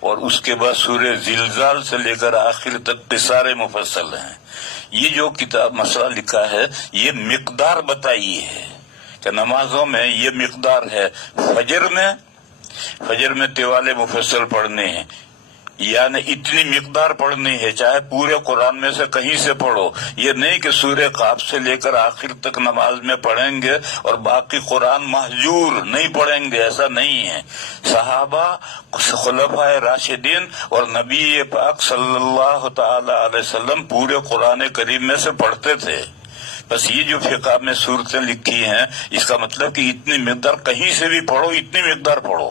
اور اس کے بعد سورہ زلزال سے لے کر آخر تک قصار مفصل ہیں. یہ جو کتاب مسئلہ لکھا ہے یہ مقدار بتائی ہے کہ نمازوں میں یہ مقدار ہے. فجر میں طوال مفصل پڑھنے ہیں، یعنی اتنی مقدار پڑھنی ہے، چاہے پورے قرآن میں سے کہیں سے پڑھو. یہ نہیں کہ سورہ قاف سے لے کر آخر تک نماز میں پڑھیں گے اور باقی قرآن مہجور نہیں پڑھیں گے، ایسا نہیں ہے. صحابہ، خلفائے راشدین اور نبی پاک صلی اللہ تعالی علیہ وسلم پورے قرآن کریم میں سے پڑھتے تھے. بس یہ جو فقہ میں صورتیں لکھی ہیں اس کا مطلب کہ اتنی مقدار کہیں سے بھی پڑھو، اتنی مقدار پڑھو.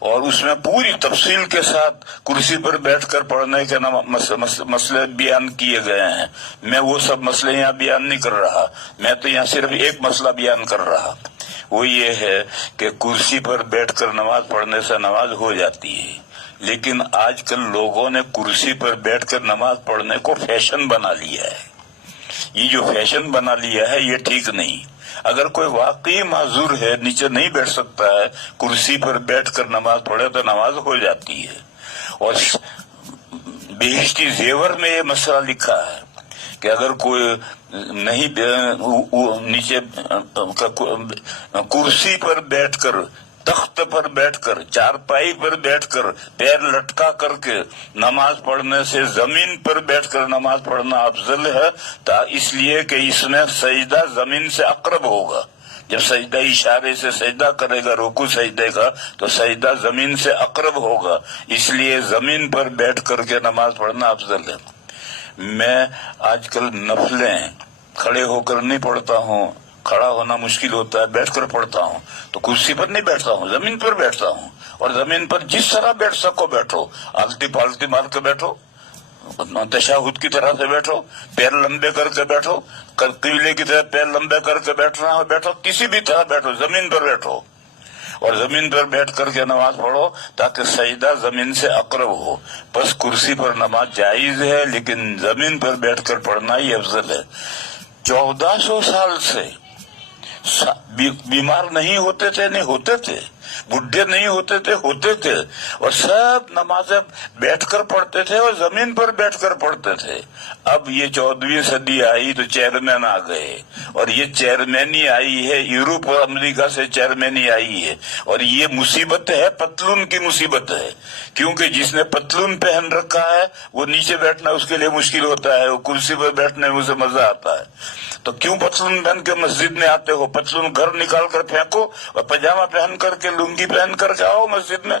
اور اس میں پوری تفصیل کے ساتھ کرسی پر بیٹھ کر پڑھنے کے مسئلے بیان کیے گئے ہیں. میں وہ سب مسئلے یہاں بیان نہیں کر رہا، میں تو یہاں صرف ایک مسئلہ بیان کر رہا. وہ یہ ہے کہ کرسی پر بیٹھ کر نماز پڑھنے سے نماز ہو جاتی ہے، لیکن آج کل لوگوں نے کرسی پر بیٹھ کر نماز پڑھنے کو فیشن بنا لیا ہے. یہ جو فیشن بنا لیا ہے یہ ٹھیک نہیں. اگر کوئی واقعی معذور ہے، نیچے نہیں بیٹھ سکتا ہے، کرسی پر بیٹھ کر نماز پڑھے تو نماز ہو جاتی ہے. اور بہشتی زیور میں یہ مسئلہ لکھا ہے کہ اگر کوئی نہیں نیچے کرسی پر بیٹھ کر، تخت پر بیٹھ کر، چارپائی پر بیٹھ کر، پیر لٹکا کر کے نماز پڑھنے سے زمین پر بیٹھ کر نماز پڑھنا افضل ہے، اس لیے کہ اس میں سجدہ زمین سے اقرب ہوگا. جب سجدہ اشارے سے سجدہ کرے گا رکوع سجدے کا تو سجدہ زمین سے اقرب ہوگا، اس لیے زمین پر بیٹھ کر کے نماز پڑھنا افضل ہے. میں آج کل نفلیں کھڑے ہو کر نہیں پڑھتا ہوں، کھڑا ہونا مشکل ہوتا ہے، بیٹھ کر پڑھتا ہوں. تو کرسی پر نہیں بیٹھتا ہوں، زمین پر بیٹھتا ہوں. اور زمین پر جس طرح بیٹھ سکو بیٹھو، آلتی پالتی مار کے بیٹھو، تشہد کی طرح سے بیٹھو، پیر لمبے کر کے بیٹھو، قبلے کی طرح پیر لمبے کر کے بیٹھنا ہو بیٹھو، کسی بھی طرح بیٹھو، زمین پر بیٹھو. اور زمین پر بیٹھ کر کے نماز پڑھو تاکہ سجدہ زمین سے اقرب ہو. بس کرسی پر نماز جائز ہے لیکن زمین پر بیٹھ کر پڑھنا ہی افضل ہے. 1400 سال سے بیمار نہیں ہوتے تھے، نہیں ہوتے تھے، بڈھے نہیں ہوتے تھے، ہوتے تھے، اور سب نمازیں بیٹھ کر پڑھتے تھے اور زمین پر بیٹھ کر پڑھتے تھے. اب یہ 14ویں صدی آئی تو چیئرمین آ گئے، اور یہ چیئرمینی آئی ہے یورپ اور امریکہ سے چیئرمینی آئی ہے. اور یہ مصیبت ہے، پتلون کی مصیبت ہے، کیونکہ جس نے پتلون پہن رکھا ہے وہ نیچے بیٹھنا اس کے لیے مشکل ہوتا ہے، وہ کرسی پر بیٹھنے میں اسے مزہ آتا ہے. تو کیوں پتلون پہن کے مسجد میں آتے ہو؟ پتلون گھر نکال کر پھینکو اور پاجامہ پہن کر کے، لنگی پہن کر کے آؤ مسجد میں،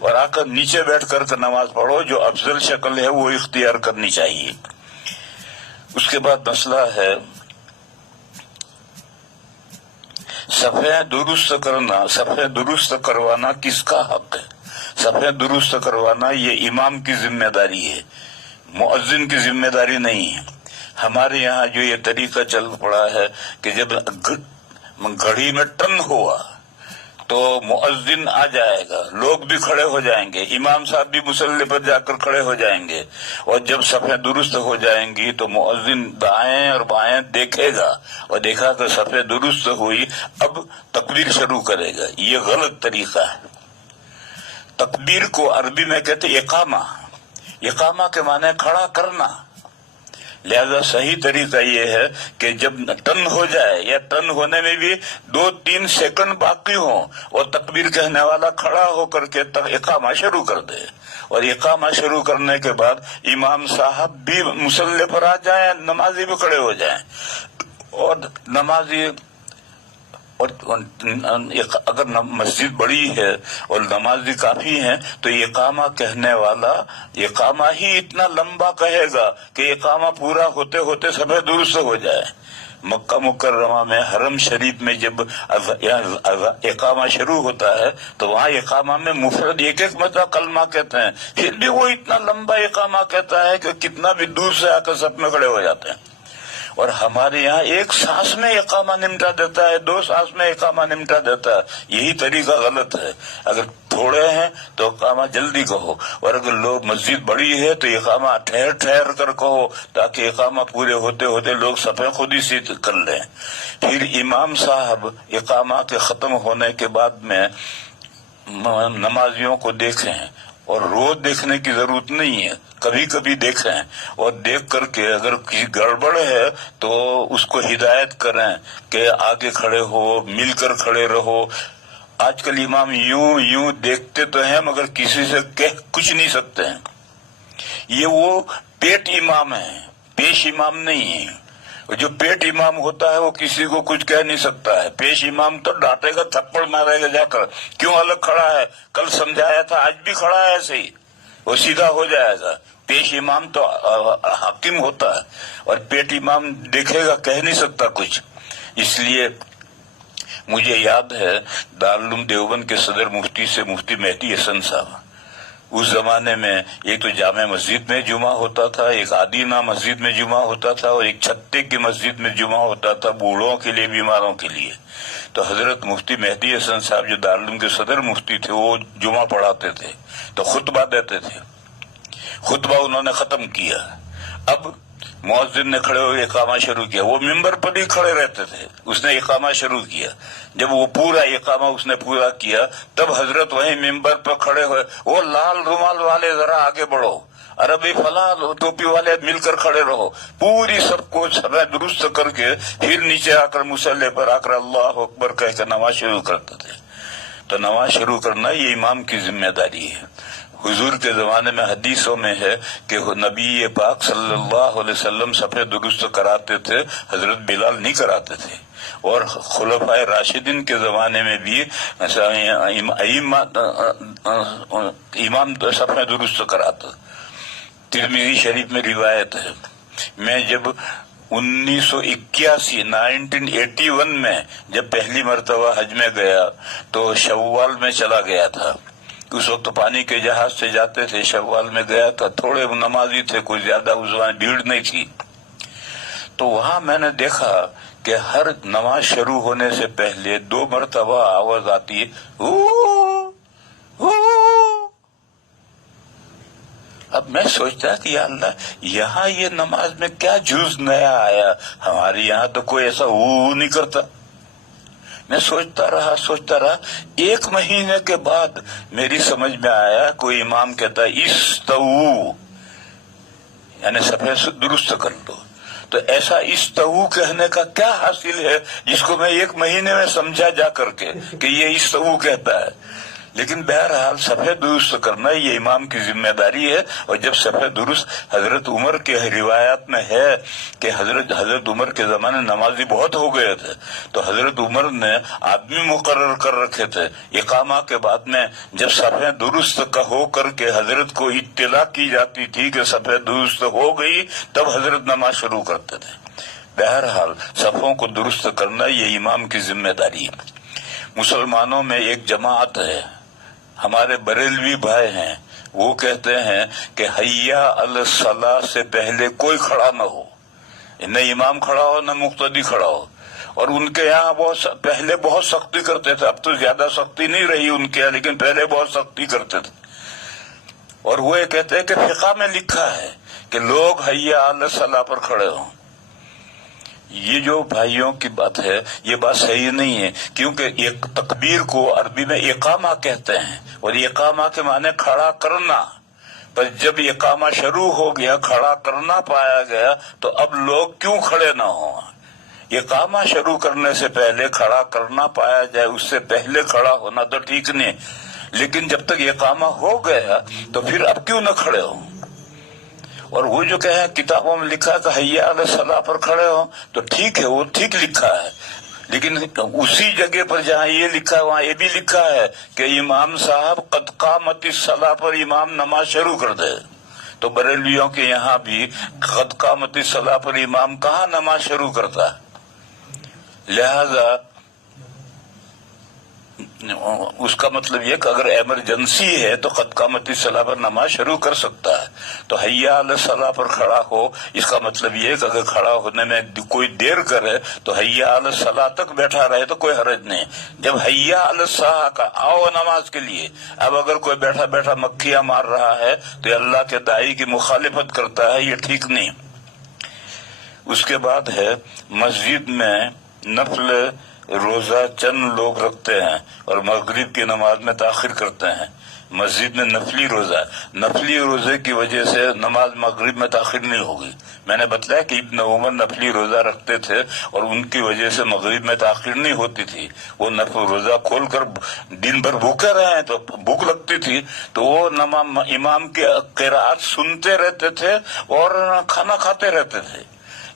اور آ کر نیچے بیٹھ کر کے نماز پڑھو. جو افضل شکل ہے وہ اختیار کرنی چاہیے. اس کے بعد مسئلہ ہے صفحے درست کرنا. صفحے درست کروانا کس کا حق ہے؟ صفحے درست کروانا یہ امام کی ذمہ داری ہے، مؤذن کی ذمہ داری نہیں ہے. ہمارے یہاں جو یہ طریقہ چل پڑا ہے کہ جب گھڑی میں ٹن ہوا تو مؤذن آ جائے گا، لوگ بھی کھڑے ہو جائیں گے، امام صاحب بھی مصلی پر جا کر کھڑے ہو جائیں گے، اور جب صفحیں درست ہو جائیں گی تو مؤذن دائیں اور بائیں دیکھے گا، اور دیکھا کہ صفحیں درست ہوئی اب تکبیر شروع کرے گا. یہ غلط طریقہ ہے. تکبیر کو عربی میں کہتے اقامہ. اقامہ کے معنی کھڑا کرنا. لہذا صحیح طریقہ یہ ہے کہ جب ٹن ہو جائے یا ٹن ہونے میں بھی 2-3 سیکنڈ باقی ہوں اور تکبیر کہنے والا کھڑا ہو کر کے اقامہ شروع کر دے. اور اقامہ شروع کرنے کے بعد امام صاحب بھی مصلی پر آ جائیں، نمازی بھی کھڑے ہو جائیں، اور نمازی، اور اگر مسجد بڑی ہے اور نمازی کافی ہیں تو اقامہ کہنے والا اقامہ ہی اتنا لمبا کہے گا کہ اقامہ پورا ہوتے ہوتے سب درست ہو جائے. مکہ مکرمہ میں حرم شریف میں جب اقامہ شروع ہوتا ہے تو وہاں اقامہ میں مفرد ایک مرتبہ کلمہ کہتے ہیں، پھر بھی وہ اتنا لمبا اقامہ کہتا ہے کہ کتنا بھی دور سے آ کر سب میں کھڑے ہو جاتے ہیں. اور ہمارے یہاں ایک سانس میں اقامہ نمٹا دیتا ہے، 2 سانس میں اقامہ نمٹا دیتا ہے. یہی طریقہ غلط ہے. اگر تھوڑے ہیں تو اقامہ جلدی کہو، اور اگر لوگ مسجد بڑی ہے تو اقامہ ٹھہر ٹھہر کر کہو تاکہ اقامہ پورے ہوتے ہوتے لوگ صفیں خود ہی سیدھ کر لیں. پھر امام صاحب اقامہ کے ختم ہونے کے بعد میں نمازیوں کو دیکھیں، اور روز دیکھنے کی ضرورت نہیں ہے، کبھی کبھی دیکھیں، اور دیکھ کر کے اگر کسی گڑبڑ ہے تو اس کو ہدایت کریں کہ آگے کھڑے ہو، مل کر کھڑے رہو. آج کل امام یوں دیکھتے تو ہیں مگر کسی سے کچھ نہیں سکتے ہیں. یہ وہ پیٹ امام ہے، پیش امام نہیں ہے. جو پیٹ امام ہوتا ہے وہ کسی کو کچھ کہہ نہیں سکتا ہے. پیش امام تو ڈانٹے گا، تھپڑ مارے گا جا کر، کیوں الگ کھڑا ہے، کل سمجھایا تھا آج بھی کھڑا ہے ایسے ہی، وہ سیدھا ہو جائے گا. پیش امام تو حاکم ہوتا ہے، اور پیٹ امام دیکھے گا، کہہ نہیں سکتا کچھ. اس لیے مجھے یاد ہے دارالعلوم دیوبند کے صدر مفتی سے مفتی مہدی حسن صاحب، اس زمانے میں ایک تو جامع مسجد میں جمعہ ہوتا تھا، ایک آدینہ مسجد میں جمعہ ہوتا تھا، اور ایک چھتے کی مسجد میں جمعہ ہوتا تھا بوڑھوں کے لیے، بیماروں کے لیے۔ تو حضرت مفتی مہدی حسن صاحب جو دارالعلوم کے صدر مفتی تھے، وہ جمعہ پڑھاتے تھے تو خطبہ دیتے تھے۔ خطبہ انہوں نے ختم کیا، اب مؤذن نے کھڑے ہوئے اقامہ شروع کیا، وہ ممبر پر ہی کھڑے رہتے تھے، اس نے اقامہ شروع کیا۔ جب وہ پورا اقامہ اس نے پورا کیا، تب حضرت وہیں ممبر پر کھڑے ہوئے، وہ لال رومال والے ذرا آگے بڑھو، عربی فلاں ٹوپی والے مل کر کھڑے رہو، پوری سب کو سمے درست کر کے پھر نیچے آ کر مصلی پر آ کر اللہ اکبر کہہ کر نماز شروع کرتے تھے۔ تو نماز شروع کرنا یہ امام کی ذمہ داری ہے۔ حضور کے زمانے میں حدیثوں میں ہے کہ نبی پاک صلی اللہ علیہ وسلم صفحے درست کراتے تھے، حضرت بلال نہیں کراتے تھے، اور خلفائے راشدین کے زمانے میں بھی امام صفحے درست کراتا۔ ترمذی شریف میں روایت ہے، میں جب 1981 میں جب پہلی مرتبہ حج میں گیا تو شوال میں چلا گیا تھا۔ اس وقت پانی کے جہاز سے جاتے تھے، شوال میں گیا تھا، تھوڑے نمازی تھے، کوئی زیادہ اس وقت بھیڑ نہیں تھی۔ تو وہاں میں نے دیکھا کہ ہر نماز شروع ہونے سے پہلے 2 مرتبہ آواز آتی ہے، اب میں سوچتا کہ یا اللہ، یہاں یہ نماز میں کیا جز نیا آیا؟ ہمارے یہاں تو کوئی ایسا نہیں کرتا۔ میں سوچتا رہا 1 مہینے کے بعد میری سمجھ میں آیا، کوئی امام کہتا ہے استو، یعنی صفحے سے درست کر لو۔ تو ایسا استو کہنے کا کیا حاصل ہے جس کو میں 1 مہینے میں سمجھا جا کر کے کہ یہ استو کہتا ہے؟ لیکن بہرحال صفحے درست کرنا یہ امام کی ذمہ داری ہے۔ اور جب صفحے درست، حضرت عمر کے روایات میں ہے کہ حضرت عمر کے زمانے نمازی بہت ہو گئے تھے، تو حضرت عمر نے آدمی مقرر کر رکھے تھے، اقامہ کے بعد میں جب صفحے درست ہو کر کے حضرت کو اطلاع کی جاتی تھی کہ صفحے درست ہو گئی، تب حضرت نماز شروع کرتے تھے۔ بہرحال صفوں کو درست کرنا یہ امام کی ذمہ داری ہے۔ مسلمانوں میں ایک جماعت ہے، ہمارے بریلوی بھائی ہیں، وہ کہتے ہیں کہ حیا علی الصلاۃ سے پہلے کوئی کھڑا نہ ہو، نہ امام کھڑا ہو نہ مقتدی کھڑا ہو۔ اور ان کے یہاں پہلے بہت سختی کرتے تھے، اب تو زیادہ سختی نہیں رہی ان کے یہاں، لیکن پہلے بہت سختی کرتے تھے۔ اور وہ یہ کہتے ہیں کہ فقہ میں لکھا ہے کہ لوگ حیا علی الصلاۃ پر کھڑے ہوں۔ یہ جو بھائیوں کی بات ہے، یہ بات صحیح نہیں ہے، کیونکہ ایک تکبیر کو عربی میں اقامہ کہتے ہیں، اور اقامہ کے معنی کھڑا کرنا۔ پر جب اقامہ شروع ہو گیا، کھڑا کرنا پایا گیا، تو اب لوگ کیوں کھڑے نہ ہوں؟ اقامہ شروع کرنے سے پہلے کھڑا کرنا پایا جائے، اس سے پہلے کھڑا ہونا تو ٹھیک نہیں، لیکن جب تک اقامہ ہو گیا تو پھر اب کیوں نہ کھڑے ہوں؟ اور وہ جو کہیں کتابوں میں لکھا ہے کہ حیا علی الصلاۃ پر کھڑے ہوں، تو ٹھیک ہے، وہ ٹھیک لکھا ہے، لیکن اسی جگہ پر جہاں یہ لکھا ہے وہاں یہ بھی لکھا ہے کہ امام صاحب قد قامت الصلاۃ پر امام نماز شروع کر دے۔ تو بریلویوں کے یہاں بھی قد قامت الصلاۃ پر امام کہاں نماز شروع کرتا ہے؟ لہذا اس کا مطلب یہ کہ اگر ایمرجنسی ہے تو قد قامت الصلاۃ پر نماز شروع کر سکتا ہے۔ تو حیا علی الصلاۃ پر کھڑا ہو، اس کا مطلب یہ کہ اگر کھڑا ہونے میں کوئی دیر کرے تو حیا علی الصلاۃ تک بیٹھا رہے تو کوئی حرج نہیں۔ جب حیا علی الصلاۃ کا آؤ نماز کے لیے، اب اگر کوئی بیٹھا بیٹھا مکھیاں مار رہا ہے تو یہ اللہ کے داعی کی مخالفت کرتا ہے، یہ ٹھیک نہیں۔ اس کے بعد ہے مسجد میں نفل روزہ چند لوگ رکھتے ہیں اور مغرب کی نماز میں تاخیر کرتے ہیں۔ مسجد میں نفلی روزہ، نفلی روزے کی وجہ سے نماز مغرب میں تاخیر نہیں ہوگی۔ میں نے بتلایا کہ ابن عمر نفلی روزہ رکھتے تھے اور ان کی وجہ سے مغرب میں تاخیر نہیں ہوتی تھی۔ وہ نفل روزہ کھول کر دن بھر بھوکے رہے ہیں تو بھوک لگتی تھی، تو وہ امام کی قرات سنتے رہتے تھے اور کھانا کھاتے رہتے تھے۔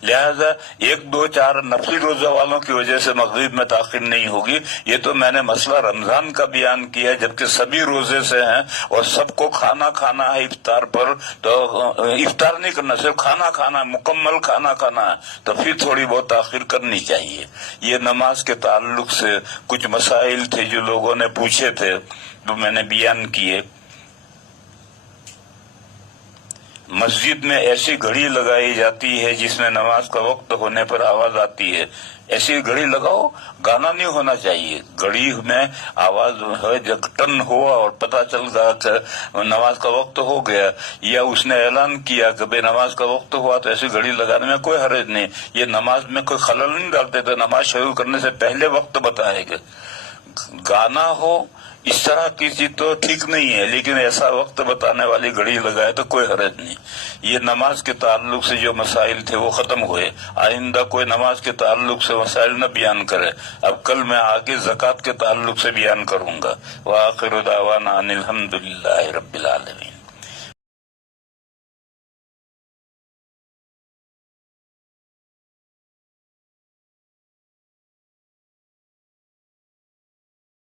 لہذا 1 2 4 نفلی روزہ والوں کی وجہ سے مغرب میں تاخیر نہیں ہوگی. یہ تو میں نے مسئلہ رمضان کا بیان کیا ہے، جبکہ سبھی روزے سے ہیں اور سب کو کھانا کھانا ہے افطار پر، تو افطار نہیں کرنا، صرف کھانا کھانا، مکمل کھانا کھانا ہے، تو پھر تھوڑی بہت تاخیر کرنی چاہیے. یہ نماز کے تعلق سے کچھ مسائل تھے جو لوگوں نے پوچھے تھے تو میں نے بیان کیے. مسجد میں ایسی گھڑی لگائی جاتی ہے جس میں نماز کا وقت ہونے پر آواز آتی ہے. ایسی گھڑی لگاؤ، گانا نہیں ہونا چاہیے. گھڑی میں آواز ہے، جب ٹن ہوا اور پتہ چل گیا کہ نماز کا وقت ہو گیا، یا اس نے اعلان کیا کہ بھئی نماز کا وقت ہوا، تو ایسی گھڑی لگانے میں کوئی حرج نہیں. یہ نماز میں کوئی خلل نہیں ڈالتے، تو نماز شروع کرنے سے پہلے وقت بتائے گا. گانا ہو اس طرح کی چیز تو ٹھیک نہیں ہے، لیکن ایسا وقت بتانے والی گھڑی لگائے تو کوئی حرج نہیں. یہ نماز کے تعلق سے جو مسائل تھے وہ ختم ہوئے. آئندہ کوئی نماز کے تعلق سے مسائل نہ بیان کرے. اب کل میں آگے زکوٰۃ کے تعلق سے بیان کروں گا. وآخر دعوانا ان الحمد للہ رب العالمین.